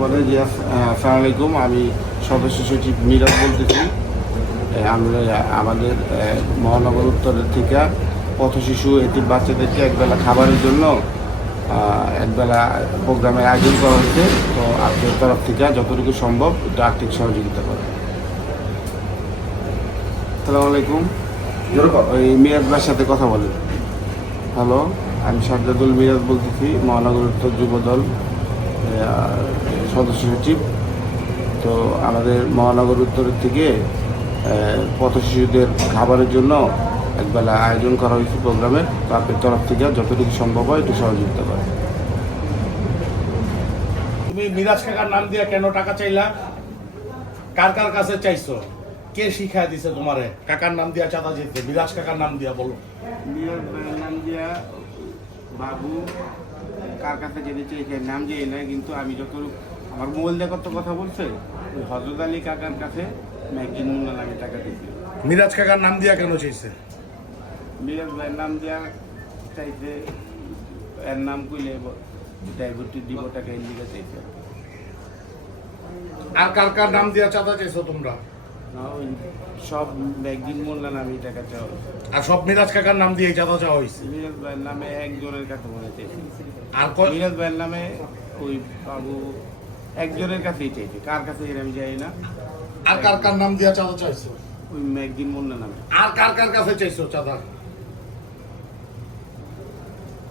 আসসালামু আলাইকুম, আমি সদস্য সচিব মিরাজ বলতেছি। আমরা আমাদের মহানগর উত্তরের থেকে পথ শিশু এতিম বাচ্চাদেরকে একবেলা খাবারের জন্য একবেলা প্রোগ্রামের আয়োজন করা হচ্ছে। তো আপনার তরফ থেকে যতটুকু সম্ভব একটু আর্থিক সহযোগিতা করে। আসসালামু আলাইকুম, ওই মিরাজ ভাইয়ের সাথে কথা বলেন। হ্যালো, আমি সাজ্জাদুল মিরাজ বলতেছি, মহানগর উত্তর যুবদল সদস্য সচিব। তো আমাদের মহানগর উত্তরের থেকে পথ শিশুদের খাবারের জন্য একবেলা আয়োজন করা হয়েছে প্রোগ্রামের। তো আপনার তরফ থেকে যতটুকু সম্ভব হয় একটু সহযোগিতা করে। তুমি মিরাজ কাকার নাম দিয়া কেন টাকা চাইলা? কার কার কাছে চাইছো? কে শিখাই দিছে তোমারে কাকার নাম দিয়া চাঁদা যেতে? মিরাজ কাকার নাম দিয়া বলো। মিরাজ ভাইয়ের নাম দিয়া বাবু কার কাছে যেতে চেয়েছে নাম দিয়ে না, কিন্তু আমি যতটুকু আমার মোবাইল দিয়ে কত কথা বলছে, ওই হজরত আলী কাকার কাছে ম্যাগজিন মুন্না নামে টাকা দিয়েছে। মিরাজ কাকার নাম দিয়া কেন চাইছে? মিরাজ ভাইয়ের নাম দিয়া চাইছে, এর নাম কইলে ড্রাইভারটি দিব টাকা এর দিকে চাইছে। আর কার কার নাম দিয়া চাঁদা চাইছো তোমরা? না, ওই সব ম্যাগজিন মোল্লা নামে টাকা চাওয়া হয়েছে। আর সব মিরাজ কাকার নাম দিয়ে চাঁদা চাওয়া হয়েছে? মিরাজ ভাইয়ের নামে একজনের কাছে মনে চাইছে। আর মিরাজ ভাইয়ের নামে ওই বাবু একজনের কাছেই চাইছে, কার কাছে এর আমি যাই না। আর কার কার নাম দিয়া চাঁদা চাইছো? ওই ম্যাগজিন মোল্লা নামে। আর কার কার কাছে চাইছো চাঁদা?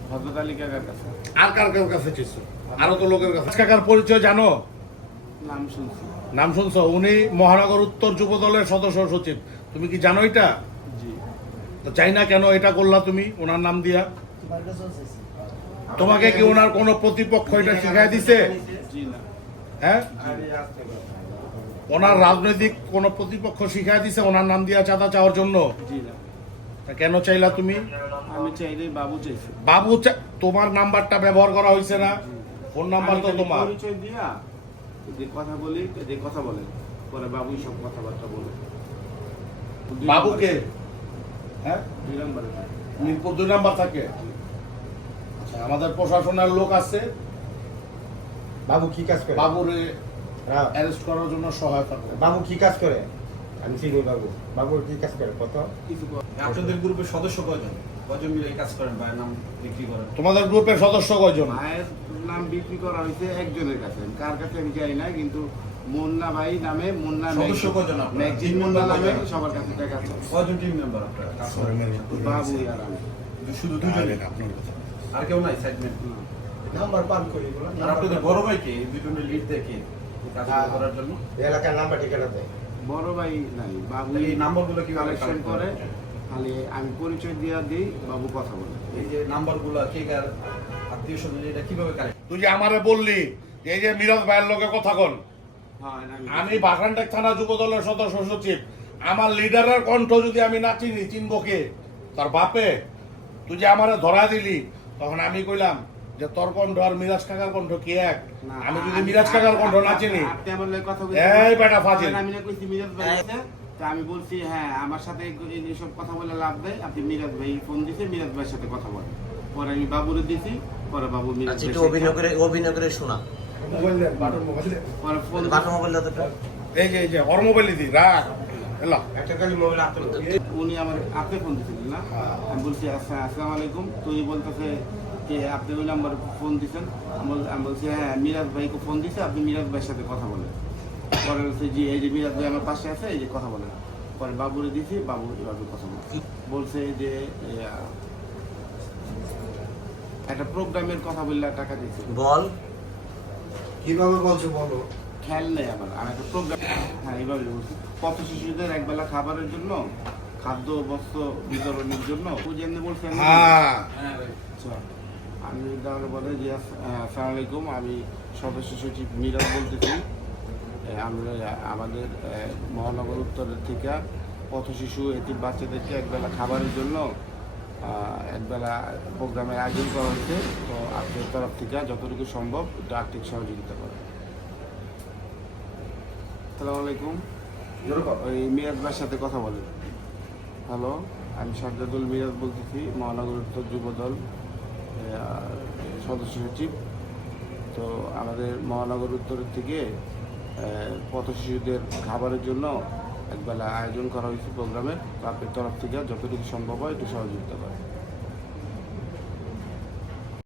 হজরত আলী কাকার কাছে। আর কার কার কাছে চাইছো? আরো তো লোকের কাছে। কাকার পরিচয় জানো? নাম শুনছি। নাম শুনছো? উনি মহানগর উত্তর যুব দলের সদস্য সচিব। তুমি কি জানো এটা? জি। তো চাই না কেন এটা করলা তুমি ওনার নাম দিয়া? তোমাকে কি ওনার কোন প্রতিপক্ষ এটা শিখাই দিছে? জি না। হ্যাঁ, ওনার রাজনৈতিক কোন প্রতিপক্ষ শিখাই দিছে ওনার নাম দিয়া চাঁদা চাওয়ার জন্য? জি না। তা কেন চাইলা তুমি? আমি চাইলে বাবু চাইছে। বাবু তোমার নাম্বারটা ব্যবহার করা হয়েছে না? ফোন নাম্বার তো আমি তোমার। পরিচয় দিয়া যে কথা বলি, যে কথা বলেন, পরে বাবুই সব কথাবার্তা বলে। বাবুকে? হ্যাঁ, 2 নম্বরে। মিরপুর 2 নাম্বার থাকে। আচ্ছা, আমাদের প্রশাসনের লোক আছে, বাবু কি কাজ করে? বাবুরে হ্যাঁ, অ্যারেস্ট করার জন্য সহায়তা করে। বাবু কি কাজ করে? আমি চিনি বাবু। বাবু কি কাজ করে কত? কিছু আপনাদের গ্রুপের সদস্য কয়জন? কয়জন মিলে এই কাজ করেন? ভাইয়ের নাম বিক্রি করেন? তোমাদের গ্রুপের সদস্য কয়জন? ভাইয়ের নাম বিক্রি করা হয়েছে একজনের কাছে, কার কাছে আমি জানি না, কিন্তু মুন্না ভাই নামে মুন্না সদস্য কয়জন আপনারা? ম্যাগজিন মুন্না নামে সবার কাছে টাকা আছে। কয়জন টিম মেম্বার আপনারা? বাবু আর আমি। শুধু দুজনে? আর কেউ নাই সাইডমেট? নাম্বার পান করি বলো। আর আপনাদের বড় ভাইকে এই দুজনের লিড দেখে এই কাজগুলো করার জন্য? এলাকার নাম্বার ঠিকানা দেয়। বড় ভাই নাই, বাবু তাহলে এই নাম্বারগুলো কিভাবে কালেকশন কালেক্ট করে, করে? খালি আমি পরিচয় দিয়ে দিই, বাবু কথা বলে। এই যে নাম্বারগুলো কে কার আত্মীয় স্বজন এটা কিভাবে কালেক্ট? তুই যে আমারে বললি যে এই যে মিরাজ ভাইয়ের লোকে কথা কন, হ্যাঁ, আমি বাগানটেক থানা যুব দলের সদস্য সচিব। আমার লিডারের কণ্ঠ যদি আমি না চিনি, চিনবো কে? তার বাপে? তুই যে আমারে ধরা দিলি, তখন আমি কইলাম যে তোর কণ্ঠ আর মিরাজ কাকার কণ্ঠ কি এক? না, আমি যদি মিরাজ কাকার কণ্ঠ না চিনি, আপনি আমার লগে কথা এই বেটা ফাজিল। আমি না কইছি মিরাজ ভাই আছে, তো আমি বলছি হ্যাঁ আমার সাথে এইসব কথা বলে লাভ দেয়, আপনি মিরাজ ভাই ফোন দিছে, মিরাজ ভাইয়ের সাথে কথা বলেন। পরে আমি বাবুরে দিছি, পরে বাবু মিরাজ আচ্ছা, ভাইয়ের একটু সাথে- অভিনয় করে শোনা। পরে ফোন বাটা মোবাইল দাও তো। এই যে ওর মোবাইল দি রাখ এলা। একটা খালি মোবাইল আপনি উনি আমার আপনি ফোন দিয়েছিলেন না? আমি বলছি আচ্ছা আসসালামু আলাইকুম, তুই বলতেছে যে আপনি ওই নাম্বার ফোন দিয়েছেন। আমি বলছি হ্যাঁ মিরাজ ভাইকে ফোন দিছে, আপনি মিরাজ ভাইয়ের সাথে কথা বলেন। পরে বলছে জি, এই যে মিরাজ ভাই আমার পাশে আছে, এই যে কথা বলেন। পরে বাবুরে দিছি, বাবু এভাবে কথা বলছে যে একটা প্রোগ্রামের কথা বললে টাকা দিচ্ছে। বল কিভাবে বলছো বলো। খেয়াল নেই আমার, আর একটা প্রোগ্রাম, হ্যাঁ এইভাবে বলছি, পথ শিশুদের একবেলা খাবারের জন্য, খাদ্য বস্ত্র বিতরণের জন্য যেমনি বলছেন। হ্যাঁ, আচ্ছা, আমি তাহলে বলে যে আসসালামু আলাইকুম, আমি সদস্য সচিব মিরাজ বলতেছি। আমরা আমাদের মহানগর উত্তরের থেকে পথ শিশু এতিম বাচ্চাদেরকে একবেলা খাবারের জন্য একবেলা প্রোগ্রামের আয়োজন করা হয়েছে। তো আপনার তরফ থেকে যতটুকু সম্ভব একটু আর্থিক সহযোগিতা করে। আসসালামু আলাইকুম, ওই মিরাজ ভাইয়ের সাথে কথা বলেন। হ্যালো, আমি সাজ্জাদুল মিরাজ বলতেছি, মহানগর উত্তর যুবদল সদস্য সচিব। তো তো আমাদের মহানগর উত্তরের থেকে পথ শিশুদের খাবারের জন্য একবেলা আয়োজন করা হয়েছে প্রোগ্রামের, ক্লাবের তরফ থেকে যতটুকু সম্ভব হয় একটু সহযোগিতা করে।